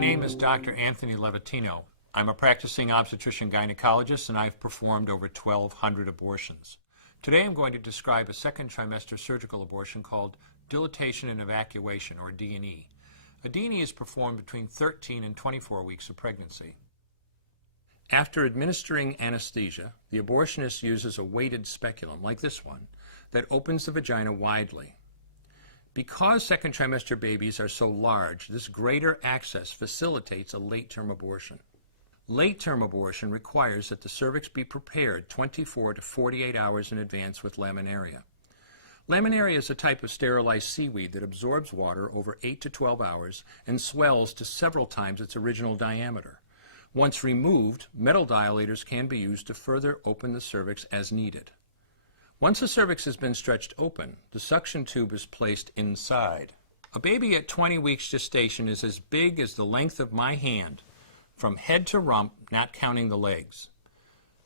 name is Dr. Anthony Levatino. I'm a practicing obstetrician-gynecologist, and I've performed over 1,200 abortions. Today I'm going to describe a second trimester surgical abortion called dilatation and evacuation, or D&E. A D&E is performed between 13 and 24 weeks of pregnancy. After administering anesthesia, the abortionist uses a weighted speculum, like this one, that opens the vagina widely. Because second trimester babies are so large, this greater access facilitates a late-term abortion. Late-term abortion requires that the cervix be prepared 24 to 48 hours in advance with laminaria. Laminaria is a type of sterilized seaweed that absorbs water over 8 to 12 hours and swells to several times its original diameter. Once removed, metal dilators can be used to further open the cervix as needed. Once the cervix has been stretched open, the suction tube is placed inside. A baby at 20 weeks gestation is as big as the length of my hand, from head to rump, not counting the legs.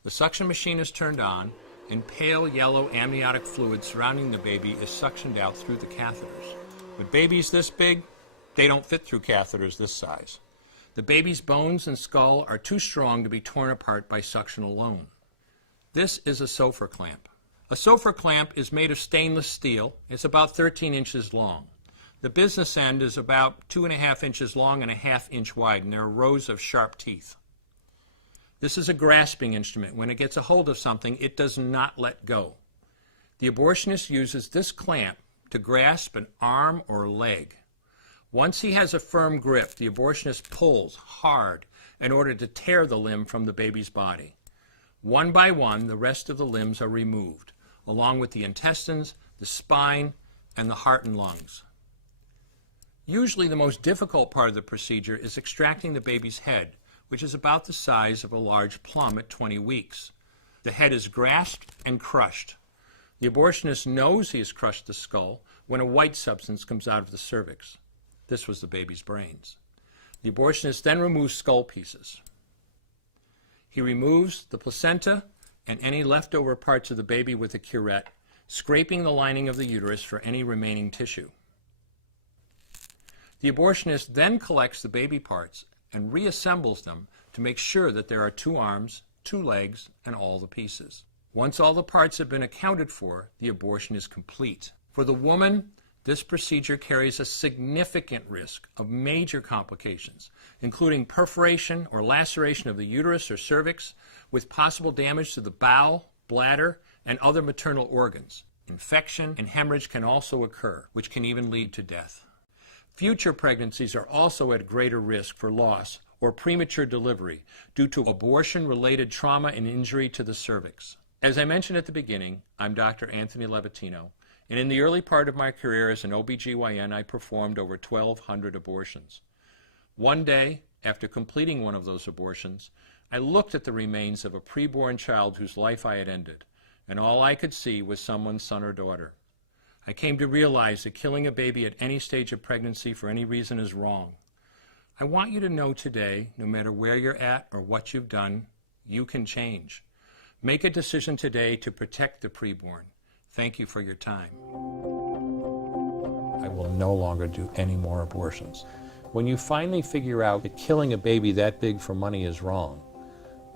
The suction machine is turned on, and pale yellow amniotic fluid surrounding the baby is suctioned out through the catheters. With babies this big, they don't fit through catheters this size. The baby's bones and skull are too strong to be torn apart by suction alone. This is a Sofer clamp. A Sofer clamp is made of stainless steel. It's about 13 inches long. The business end is about 2.5 inches long and 1/2 inch wide, and there are rows of sharp teeth. This is a grasping instrument. When it gets a hold of something, it does not let go. The abortionist uses this clamp to grasp an arm or leg. Once he has a firm grip, the abortionist pulls hard in order to tear the limb from the baby's body. One by one, the rest of the limbs are removed, along with the intestines, the spine, and the heart and lungs. Usually the most difficult part of the procedure is extracting the baby's head, which is about the size of a large plum at 20 weeks. The head is grasped and crushed. The abortionist knows he has crushed the skull when a white substance comes out of the cervix. This was the baby's brains. The abortionist then removes skull pieces. He removes the placenta and any leftover parts of the baby with a curette, scraping the lining of the uterus for any remaining tissue. The abortionist then collects the baby parts and reassembles them to make sure that there are 2 arms, 2 legs, and all the pieces. Once all the parts have been accounted for, the abortion is complete. For the woman, this procedure carries a significant risk of major complications, including perforation or laceration of the uterus or cervix, with possible damage to the bowel, bladder, and other maternal organs. Infection and hemorrhage can also occur, which can even lead to death. Future pregnancies are also at greater risk for loss or premature delivery due to abortion-related trauma and injury to the cervix. As I mentioned at the beginning, I'm Dr. Anthony Levatino, and in the early part of my career as an OBGYN, I performed over 1,200 abortions. One day, after completing one of those abortions, I looked at the remains of a preborn child whose life I had ended, and all I could see was someone's son or daughter. I came to realize that killing a baby at any stage of pregnancy for any reason is wrong. I want you to know today, no matter where you're at or what you've done, you can change. Make a decision today to protect the preborn. Thank you for your time. I will no longer do any more abortions. When you finally figure out that killing a baby that big for money is wrong,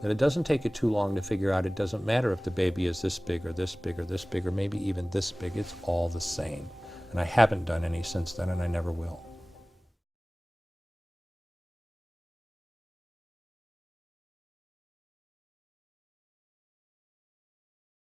that it doesn't take you too long to figure out it doesn't matter if the baby is this big or this big or this big or maybe even this big, it's all the same. And I haven't done any since then, and I never will.